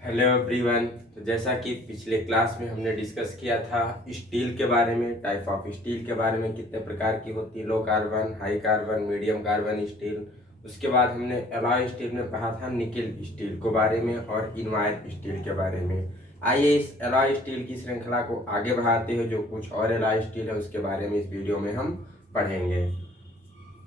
Hello everyone. तो जैसा कि पिछले क्लास में हमने डिस्कस किया था स्टील के बारे में, टाइप ऑफ स्टील के बारे में, कितने प्रकार की होती है, low carbon, high carbon, medium carbon steel. उसके बाद हमने एलॉय स्टील में पढ़ा था निकेल स्टील के बारे में और इनवायर स्टील के बारे में। आइए इस एलॉय स्टील की श्रृंखला को आगे बढ़ाते हैं, जो कुछ और एलॉय स्टील है उसके बारे में इस वीडियो में हम पढ़ेंगे।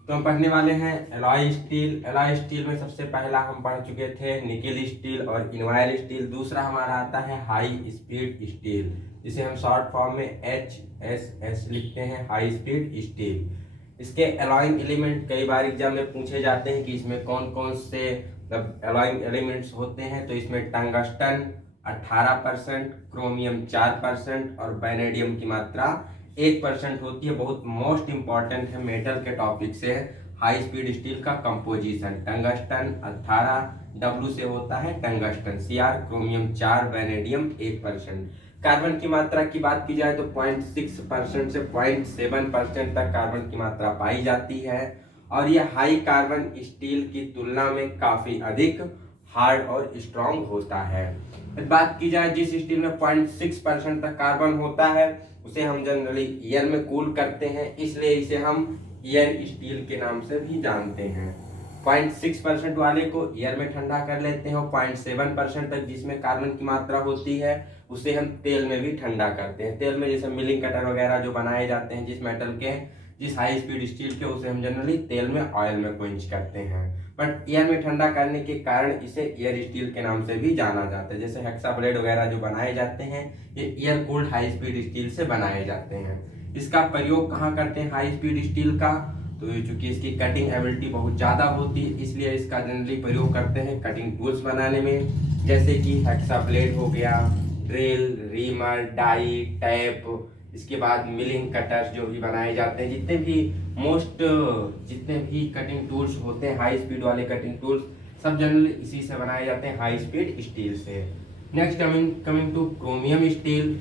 तो हम पढ़ने वाले हैं एलॉय स्टील। एलॉय स्टील में सबसे पहला हम पढ़ चुके थे निकेल स्टील और इनवायर स्टील। दूसरा हमारा आता है हाई स्पीड स्टील, जिसे हम शॉर्ट फॉर्म में HSS लिखते हैं, हाई स्पीड स्टील। इसके एलॉइंग एलिमेंट कई बार एग्जाम में पूछे जाते हैं कि इसमें कौन कौन से एलॉइंग एलिमेंट्स होते हैं। तो इसमें टंगस्टन 18%, क्रोमियम 4% और वैनेडियम की मात्रा 1% होती है। बहुत मोस्ट इंपॉर्टेंट है, मेटल के टॉपिक से। हाई स्पीड स्टील का कंपोजिशन टंगस्टन 18, W से होता है tungsten, Cr chromium 4, vanadium 1%। Carbon की मात्रा की बात की जाए तो 0.6% से 0.7% तक कार्बन की मात्रा पाई जाती है और यह हाई कार्बन स्टील की तुलना में काफी अधिक हार्ड और स्ट्रॉन्ग होता है। बात की जाए जिस स्टील में 0.6% तक कार्बन होता है उसे हम जनरली ईयर में कूल करते हैं, इसलिए इसे हम ईयर स्टील के नाम से भी जानते हैं। 0.6% वाले को ईयर में ठंडा कर लेते हैं और 0.7% तक जिसमें कार्बन की मात्रा होती है उसे हम तेल में भी ठंडा करते हैं। तेल में जैसे मिलिंग कटर वगैरह जो बनाए जाते हैं जिस मेटल के, जिस हाई स्पीड स्टील के, उसे हम जनरली तेल में, ऑयल में क्वेंच करते हैं। बट ईयर में ठंडा करने के कारण इसे ईयर स्टील के नाम से भी जाना जाता है। जैसे हेक्सा ब्लेड वगैरह जो बनाए जाते हैं ये year cooled high speed steel से बनाए जाते हैं। इसका प्रयोग कहाँ करते हैं हाई स्पीड स्टील का? तो चूंकि इसकी कटिंग एबिलिटी बहुत ज़्यादा होती है इसलिए इसका जनरली प्रयोग करते हैं कटिंग टूल्स बनाने में, जैसे कि हेक्सा ब्लेड हो गया, ड्रिल, रीमर, डाई, टैप। इसके बाद मिलिंग कटर्स जो भी बनाए जाते हैं, जितने भी कटिंग टूल्स होते हैं हाई स्पीड वाले कटिंग टूल्स, सब जनरली इसी से बनाए जाते हैं, हाई स्पीड स्टील से। Next coming two chromium steel.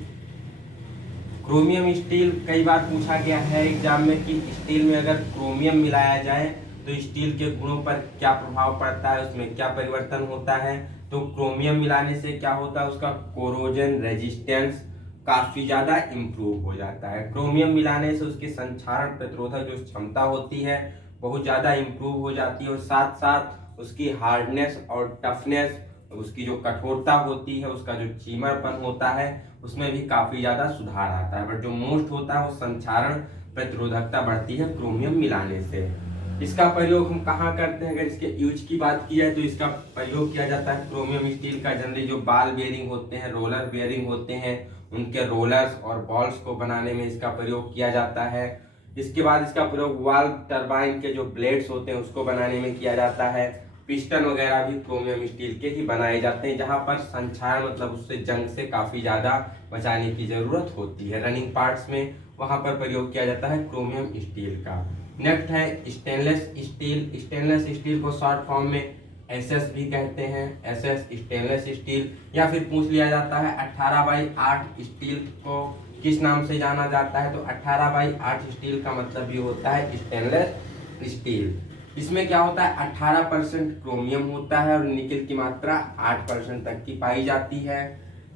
Chromium steel कई बार पूछा गया है एग्जाम में कि स्टील में अगर क्रोमियम मिलाया जाए तो स्टील के गुणों पर क्या प्रभाव पड़ता है, उसमें क्या परिवर्तन होता है। तो क्रोमियम मिलाने से क्या होता है, उसका कोरोजन रेजिस्टेंस काफी ज्यादा इंप्रूव हो जाता है। क्रोमियम मिलाने से उसकी संक्षारण प्रतिरोधक जो क्षमता होती है बहुत ज्यादा इंप्रूव हो जाती है और साथ साथ उसकी हार्डनेस और टफनेस, उसकी जो कठोरता होती है, उसका जो चीमरपन होता है उसमें भी काफी ज्यादा सुधार आता है। बट जो मोस्ट होता है वो संक्षारण प्रतिरोधकता बढ़ती है क्रोमियम मिलाने से। इसका प्रयोग हम कहाँ करते हैं? अगर इसके यूज की बात की जाए तो इसका प्रयोग किया जाता है क्रोमियम स्टील का जनरली जो बाल बेयरिंग होते हैं, रोलर बेयरिंग होते हैं, उनके रोलर्स और बॉल्स को बनाने में इसका प्रयोग किया जाता है। इसके बाद इसका प्रयोग वाल्व टरबाइन के जो ब्लेड्स होते हैं उसको बनाने में किया जाता है। पिस्टन वगैरह भी क्रोमियम स्टील के ही बनाए जाते हैं, जहां पर संक्षारण मतलब उससे जंग से काफी ज्यादा बचाने की जरूरत होती है। रनिंग पार्ट्स में वहां पर प्रयोग किया जाता है क्रोमियम स्टील का। नेक्स्ट है स्टेनलेस स्टील। स्टेनलेस स्टील को शॉर्ट फॉर्म में SS भी कहते हैं, SS स्टेनलेस स्टील। या फिर पूछ लिया जाता है 18/8 स्टील को किस नाम से जाना जाता है? तो 18/8 स्टील का मतलब ये होता है स्टेनलेस स्टील। इसमें क्या होता है, 18% क्रोमियम होता है और निकेल की मात्रा 8% तक की पाई जाती है।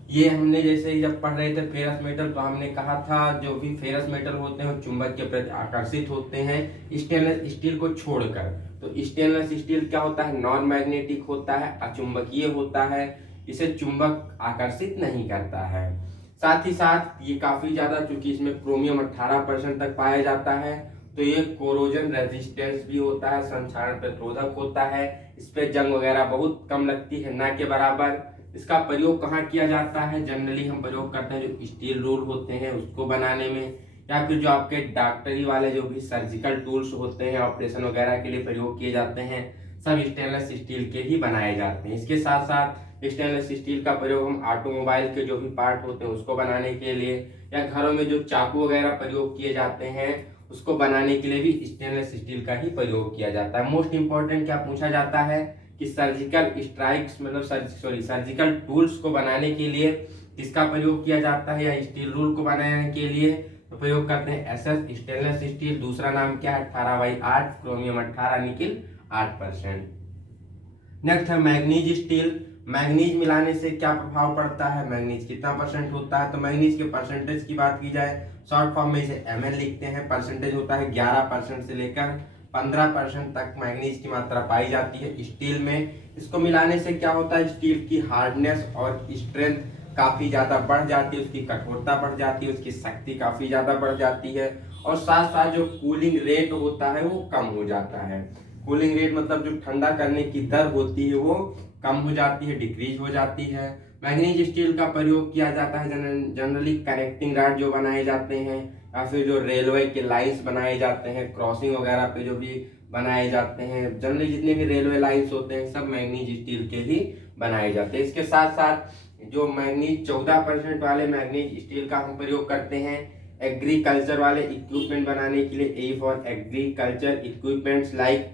ये हमने जैसे ही जब पढ़ रहे थे फेरस मेटल तो हमने कहा था जो भी फेरस मेटल होते हैं वो चुंबक के प्रति आकर्षित होते हैं स्टेनलेस स्टील को छोड़कर। तो स्टेनलेस स्टील क्या होता है, नॉन मैग्नेटिक होता है, अचुंबकीय होता है, इसे चुंबक आकर्षित नहीं करता है। साथ ही साथ ये काफी ज्यादा, चूंकि इसमें क्रोमियम 18% तक पाया जाता है तो ये कोरोजन रेजिस्टेंस भी होता है, संक्षारण प्रतिरोधक होता है, इस पे जंग वगैरह बहुत कम लगती है, ना के बराबर। इसका प्रयोग कहाँ किया जाता है? जनरली हम प्रयोग करते हैं जो स्टील रूल होते हैं उसको बनाने में, या फिर जो आपके डॉक्टरी वाले जो भी सर्जिकल टूल्स होते हैं ऑपरेशन वगैरह के लिए प्रयोग किए जाते हैं, सब स्टेनलेस स्टील के ही बनाए जाते हैं। इसके साथ साथ स्टेनलेस स्टील का प्रयोग हम ऑटोमोबाइल के जो भी पार्ट होते हैं उसको बनाने के लिए, या घरों में जो चाकू वगैरह प्रयोग किए जाते हैं उसको बनाने के लिए भी स्टेनलेस स्टील का ही प्रयोग किया जाता है। मोस्ट इंपॉर्टेंट क्या पूछा जाता है कि सर्जिकल स्ट्राइक्स मतलब सर्जिकल टूल्स को बनाने के लिए किसका प्रयोग किया जाता है, या स्टील रूल को बनाने के लिए तो प्रयोग करते हैं SS स्टेनलेस स्टील। दूसरा नाम क्या है, 18/8 क्रोमियम 18, निकेल 8%। नेक्स्ट है मैग्नीज स्टील। मैग्नीज मिलाने से क्या प्रभाव पड़ता है, मैग्नीज कितना परसेंट होता है। तो मैग्नीज के परसेंटेज की बात की जाए, शॉर्ट फॉर्म में इसे ml लिखते हैं। परसेंटेज होता है 11% से लेकर 15% तक मैग्नीज की मात्रा पाई जाती है स्टील में। इसको मिलाने से क्या होता है, स्टील की हार्डनेस और स्ट्रेंथ काफी ज्यादा बढ़ जाती है, उसकी कठोरता बढ़ जाती है, उसकी शक्ति काफी ज्यादा बढ़ जाती है, और साथ साथ जो कूलिंग रेट होता है वो कम हो जाता है। कूलिंग रेट मतलब जो ठंडा करने की दर होती है वो कम हो जाती है, डिक्रीज हो जाती है। मैग्नीज स्टील का प्रयोग किया जाता है जनरली कनेक्टिंग रॉड जो बनाए जाते हैं, या फिर जो रेलवे के लाइंस बनाए जाते हैं, क्रॉसिंग वगैरह पे जो भी बनाए जाते हैं, जनरली जितने भी रेलवे लाइंस होते हैं सब मैग्नीज स्टील के ही बनाए जाते हैं। इसके साथ साथ जो मैग्नीज 14% वाले मैग्नीज स्टील का हम प्रयोग करते हैं एग्रीकल्चर वाले इक्विपमेंट बनाने के लिए। A for agriculture equipments like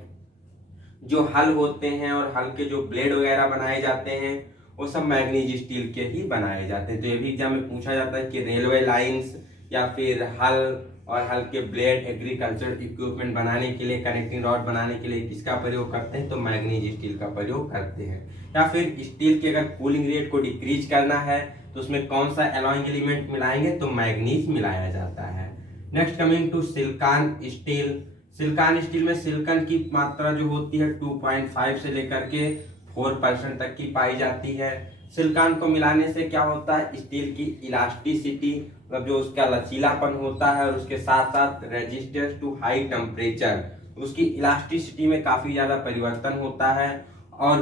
जो हल होते हैं और हल के जो ब्लेड वगैरह बनाए जाते हैं वो सब मैग्नीज स्टील के ही बनाए जाते हैं। तो ये भी एग्जाम में पूछा जाता है कि रेलवे लाइंस या फिर हल और हल के ब्लेड एग्रीकल्चर इक्विपमेंट बनाने के लिए, कनेक्टिंग रॉड बनाने के लिए किसका प्रयोग करते हैं, तो मैग्नीज स्टील का प्रयोग करते हैं। या फिर स्टील के अगर कूलिंग रेट को डिक्रीज करना है तो उसमें कौन सा एलॉइंग एलिमेंट मिलाएंगे, तो मैग्नीज मिलाया जाता है। Next coming to silicon steel. Silicon steel में सिलिकॉन की मात्रा जो होती है 2.5 से लेकर के 4% तक की पाई जाती है। सिलिकॉन को मिलाने से क्या होता है, स्टील की इलास्टिसिटी मतलब जो उसका लचीलापन होता है और उसके साथ साथ रेजिस्टेंस टू हाई टेम्परेचर, उसकी इलास्टिसिटी में काफी ज्यादा परिवर्तन होता है। और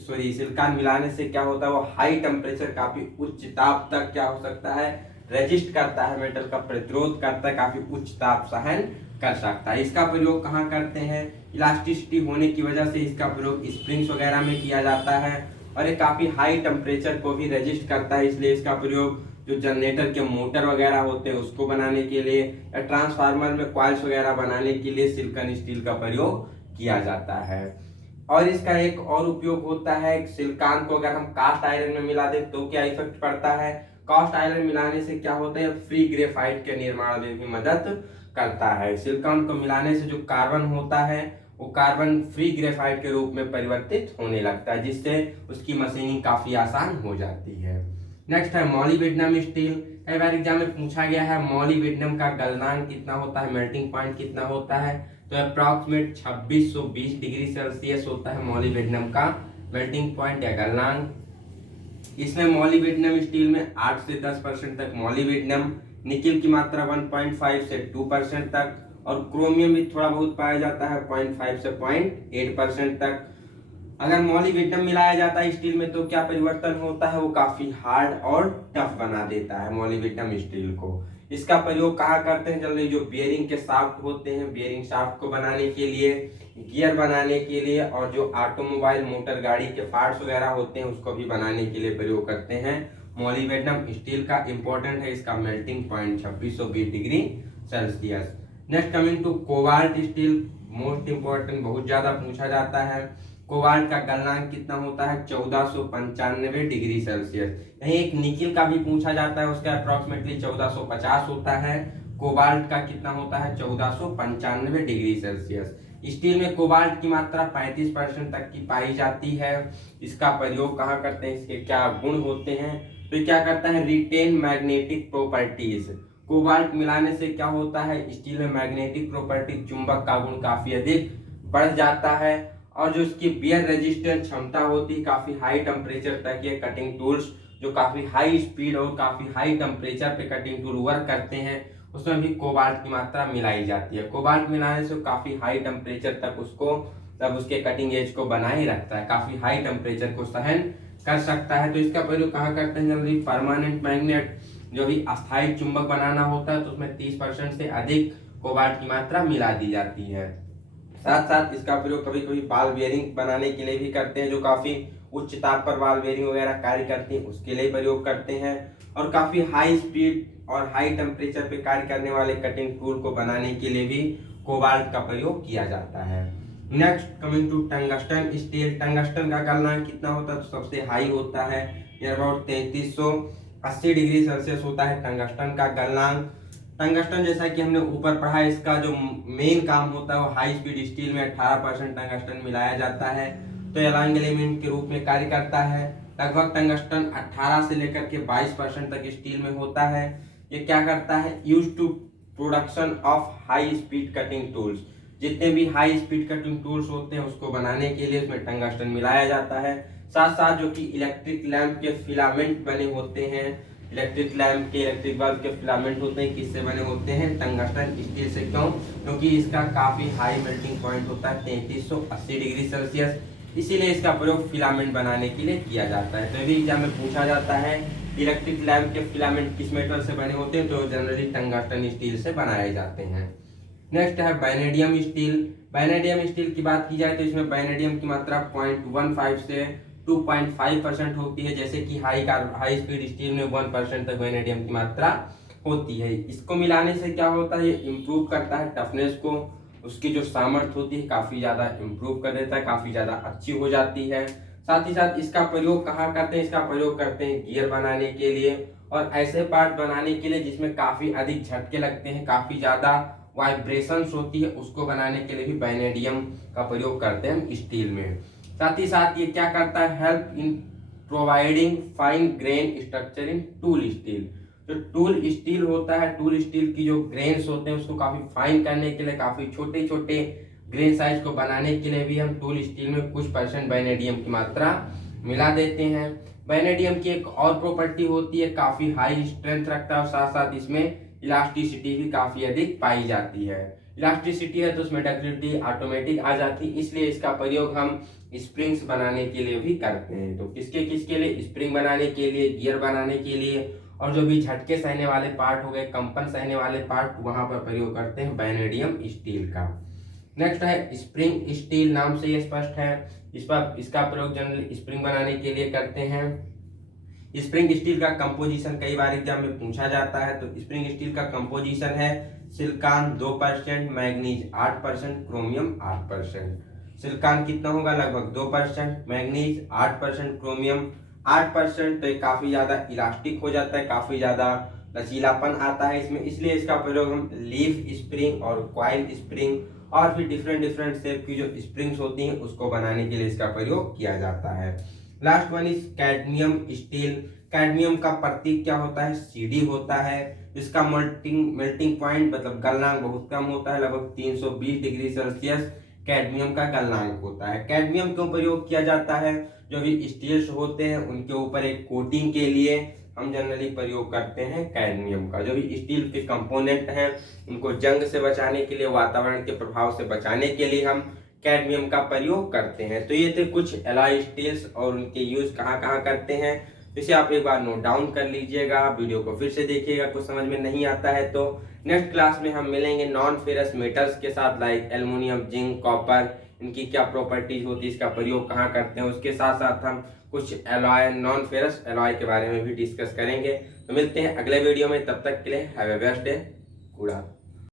सिलिकॉन मिलाने से क्या होता है, वो हाई टेम्परेचर काफी उच्च ताप तक क्या हो सकता है, रेजिस्ट करता है, मेटल का प्रतिरोध करता है, काफी उच्च ताप सहन कर सकता है। इसका प्रयोग कहाँ करते हैं, इलास्टिसिटी होने की वजह से इसका प्रयोग स्प्रिंग्स वगैरह में किया जाता है, और ये काफी हाई टेम्परेचर को भी रेजिस्ट करता है, इसलिए इसका प्रयोग जो जनरेटर के मोटर वगैरह होते हैं उसको बनाने के लिए या ट्रांसफार्मर में कॉइल्स वगैरह बनाने के लिए सिलिकॉन स्टील का प्रयोग किया जाता है। और इसका एक और उपयोग होता है, सिलिकॉन को अगर हम कास्ट आयरन में मिला दें तो क्या इफेक्ट पड़ता है, कास्ट आयरन मिलाने से क्या होता है, फ्री ग्रेफाइट के निर्माण में भी मदद करता है। सिलिकॉन को मिलाने से जो कार्बन होता है वो कार्बन फ्री ग्रेफाइट के रूप में परिवर्तित होने लगता है, जिससे उसकी मशीनिंग काफी आसान हो जाती है। नेक्स्ट है मॉलिब्डेनम स्टील। कई बार एग्जाम में पूछा गया है मॉलिब्डेनम का गलनांक कितना होता है, मेल्टिंग पॉइंट कितना होता है, तो अप्रॉक्सीमेट 2620 डिग्री सेल्सियस होता है मॉलिब्डेनम का मेल्टिंग पॉइंट या गलनांक। इसमें मॉलिब्डेनम स्टील में 8 से 10% तक मॉलिब्डेनम, निकिल की मात्रा 1.5 से 2% तक, और क्रोमियम भी थोड़ा बहुत पाया जाता है 0.5 से 0.8% तक। अगर मॉलिब्डेनम मिलाया जाता है स्टील में तो क्या परिवर्तन होता है, वो काफी हार्ड और टफ बना देता है मॉलिब्डेनम स्टील को। इसका प्रयोग कहाँ करते हैं, जल्दी जो बियरिंग के शाफ्ट होते हैं, बियरिंग शाफ्ट को बनाने के लिए, गियर बनाने के लिए, और जो ऑटोमोबाइल मोटर गाड़ी के पार्ट्स वगैरह होते हैं उसको भी बनाने के लिए प्रयोग करते हैं। मॉलिब्डेनम स्टील का इंपॉर्टेंट है इसका melting point 2620 degree Celsius. Next coming to cobalt steel, most important, बहुत ज्यादा पूछा जाता है। कोबाल्ट का गलनांक कितना होता है, 1495 डिग्री सेल्सियस। यही एक निकिल का भी पूछा जाता है, उसका अप्रोक्सीमेटली 1450 होता है। कोबाल्ट का कितना होता है, 1495 डिग्री सेल्सियस। स्टील में कोबाल्ट की मात्रा 35% तक की पाई जाती है। इसका प्रयोग कहाँ करते हैं, इसके क्या गुण होते हैं, तो क्या करता है, रिटेन मैग्नेटिक प्रॉपर्टीज। कोबाल्ट मिलाने से क्या होता है, स्टील में मैग्नेटिक प्रॉपर्टी, चुंबक का गुण काफी अधिक बढ़ जाता है, और जो इसकी बियर रेजिस्टेंस क्षमता होती है, काफी हाई टेम्परेचर तक ये कटिंग टूल्स जो काफी हाई स्पीड और काफी हाई टेम्परेचर पे कटिंग टूल वर्क करते हैं उसमें भी कोबाल्ट की मात्रा मिलाई जाती है। कोबाल्ट मिलाने से काफी हाई टेम्परेचर तक उसको तब उसके कटिंग एज को बनाए रखता है, काफी हाई टेम्परेचर को सहन कर सकता है। तो इसका प्रयोग कहाँ करते हैं, जनरली परमानेंट मैग्नेट, जो भी अस्थायी चुंबक बनाना होता है तो उसमें 30% से अधिक कोबाल्ट की मात्रा मिला दी जाती है। साथ साथ इसका प्रयोग कभी कभी बाल बेयरिंग बनाने के लिए भी करते हैं, जो काफी उच्च ताप पर बाल बेयरिंग वगैरह कार्य करती है उसके लिए प्रयोग करते हैं, और काफी हाई स्पीड और हाई टेम्परेचर पे कार्य करने वाले कटिंग टूल को बनाने के लिए भी कोबाल्ट का प्रयोग किया जाता है। Next coming to tungsten steel. Tungsten का गलनांक कितना होता है, तो सबसे हाई होता है, नियर अबाउट 3380 डिग्री सेल्सियस होता है टंगस्टन का गलनांक। टंगस्टन जैसा कि हमने ऊपर पढ़ा, इसका जो मेन काम होता है वो हाई स्पीड स्टील में 18% टंगस्टन मिलाया जाता है, तो एलॉइंग एलिमेंट के रूप में कार्य करता है। लगभग टंगस्टन 18 से लेकर के 22% तक स्टील में होता है। ये क्या करता है, use to production of high speed cutting tools. जितने भी हाई स्पीड कटिंग टूल्स होते हैं उसको बनाने के लिए उसमें टंगस्टन मिलाया जाता है। साथ साथ जो कि इलेक्ट्रिक लैंप के फिलामेंट बने होते हैं, इलेक्ट्रिक लैंप के इलेक्ट्रिक बल्ब के फिलामेंट होते हैं, किससे बने होते हैं, टंगस्टन स्टील से। क्यों, क्योंकि इसका काफी हाई मेल्टिंग पॉइंट होता है 3380 डिग्री सेल्सियस, इसीलिए इसका प्रयोग फिलामेंट बनाने के लिए किया जाता है। तो भी एग्जाम में पूछा जाता है इलेक्ट्रिक लैंप के फिलामेंट किस मेटल से बने होते हैं, तो जनरली टंगस्टन स्टील से बनाए जाते हैं। नेक्स्ट है वैनेडियम स्टील। वैनेडियम स्टील की बात की जाए तो इसमें वैनेडियम की मात्रा 0.15 से 2.5% होती है, जैसे कि हाई स्पीड स्टील में 1% तक वैनेडियम की मात्रा होती है। इसको मिलाने से क्या होता है, ये इम्प्रूव करता है टफनेस को, उसकी जो सामर्थ्य होती है काफी ज्यादा इम्प्रूव कर देता है, काफी ज्यादा अच्छी हो जाती है। साथ ही साथ इसका प्रयोग कहाँ करते हैं, इसका प्रयोग करते हैं गियर बनाने के लिए और ऐसे पार्ट बनाने के लिए जिसमें काफी अधिक झटके लगते हैं, काफी ज्यादा वाइब्रेशंस होती है, उसको बनाने के लिए भी वैनेडियम का प्रयोग करते हैं हम स्टील में। साथ ही साथ ये क्या करता है, help in providing fine grain structure in tool steel. जो टूल स्टील होता है, टूल स्टील की जो ग्रेन्स होते हैं उसको काफी फाइन करने के लिए, काफी छोटे छोटे ग्रेन साइज को बनाने के लिए भी हम टूल स्टील में कुछ % वैनेडियम की मात्रा मिला देते हैं। वैनेडियम की एक और प्रॉपर्टी होती है, काफी हाई स्ट्रेंथ रखता है और साथ साथ इसमें इलास्टिसिटी भी काफी अधिक पाई जाती है। इलास्टिसिटी है तो उसमें डक्टिलिटी ऑटोमेटिक आ जाती है, इसलिए इसका प्रयोग हम स्प्रिंग्स बनाने के लिए भी करते हैं। तो किसके किसके लिए, स्प्रिंग बनाने के लिए, गियर बनाने के लिए, और जो भी झटके सहने वाले पार्ट हो गए, कंपन सहने वाले पार्ट, वहां पर प्रयोग करते हैं वैनेडियम स्टील का। नेक्स्ट है स्प्रिंग स्टील, नाम से ये स्पष्ट है, इसका प्रयोग जनरली स्प्रिंग बनाने के लिए करते हैं। स्प्रिंग स्टील का कंपोजिशन कई बार एग्जाम में पूछा जाता है। तो स्प्रिंग स्टील का कंपोजिशन है सिलिकॉन 2%, मैग्नीज 8%, क्रोमियम 8%। सिलिकॉन कितना होगा, लगभग 2%, मैग्नीज 8%, क्रोमियम 8%। तो ये काफी ज्यादा इलास्टिक हो जाता है, काफी ज्यादा लचीलापन आता है इसमें, इसलिए इसका प्रयोग हम लीफ स्प्रिंग और क्वाइल स्प्रिंग और भी डिफरेंट शेप की जो स्प्रिंग्स होती हैं उसको बनाने के लिए इसका प्रयोग किया जाता है। Last one is cadmium steel. Cadmium का प्रतीक क्या होता है, Cd होता है। इसका मेल्टिंग पॉइंट मतलब गलनांक बहुत कम होता है, लगभग 320 डिग्री सेल्सियस कैडमियम का गलनांक होता है। कैडमियम क्यों प्रयोग किया जाता है, जो भी स्टील्स होते हैं उनके ऊपर एक कोटिंग के लिए हम जनरली प्रयोग करते हैं कैडमियम का। जो भी स्टील के कंपोनेंट हैं उनको जंग से बचाने के लिए, वातावरण के प्रभाव से बचाने के लिए हम कैडमियम का प्रयोग करते हैं। तो ये थे कुछ एलॉय स्टील्स और उनके यूज कहाँ कहाँ करते हैं, इसे आप एक बार नोट डाउन कर लीजिएगा, वीडियो को फिर से देखिएगा, कुछ समझ में नहीं आता है तो नेक्स्ट क्लास में हम मिलेंगे नॉन फेरस मेटल्स के साथ, लाइक एल्युमिनियम, जिंक, कॉपर, इनकी क्या प्रॉपर्टीज होती है, इसका प्रयोग कहाँ करते हैं। उसके साथ साथ हम कुछ एलॉय, नॉन फेरस एलॉय के बारे में भी डिस्कस करेंगे। तो मिलते हैं अगले वीडियो में, तब तक के लिए have a best day. Good afternoon.